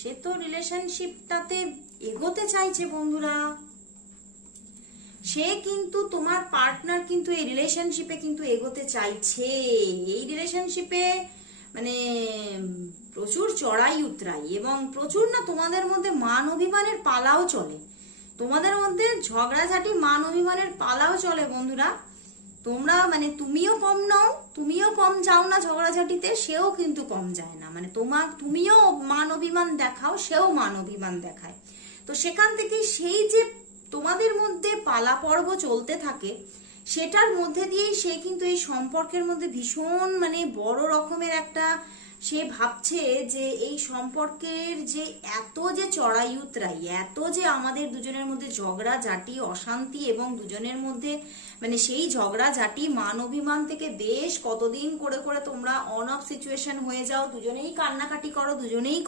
সে তো রিলেশনশিপটাতে এগোতে চাইছে বন্ধুরা। সে কিন্তু তোমার পার্টনার কিন্তু এই রিলেশনশিপে কিন্তু এগোতে চাইছে। এই রিলেশনশিপে মানে প্রচুর চড়াই উতরাই এবং প্রচুর না তোমাদের মধ্যে মান অভিমানের পালাও চলে। তোমাদের মধ্যে ঝগড়াঝাটি মান অভিমানের পালাও চলে বন্ধুরা। তোমরা মানে তুমিও কম নও, তুমিও কম যাও না ঝগড়াঝাটিতে, সেও কিন্তু কম যায় না। মানে তুমিও মান অভিমান দেখাও, সেও মান অভিমান দেখায়। তো সেখান থেকে সেই যে তোমাদের মধ্যে পালা পর্ব চলতে থাকে, সেটার মধ্যে দিয়েই সে কিন্তু এই সম্পর্কের মধ্যে ভীষণ মানে বড় রকমের একটা সে ভাবছে যে এই সম্পর্কের যে এত যে চড়াই উতরাই, এত যে আমাদের দুজনের মধ্যে ঝগড়া ঝাঁটি অশান্তি এবং দুজনের মধ্যে মানে সেই ঝগড়া ঝাঁটি মান অভিমান থেকে বেশ কতদিন করে করে তোমরা অন অফ সিচুয়েশন হয়ে যাও, দুজনেই কান্নাকাটি করো, দুজনেই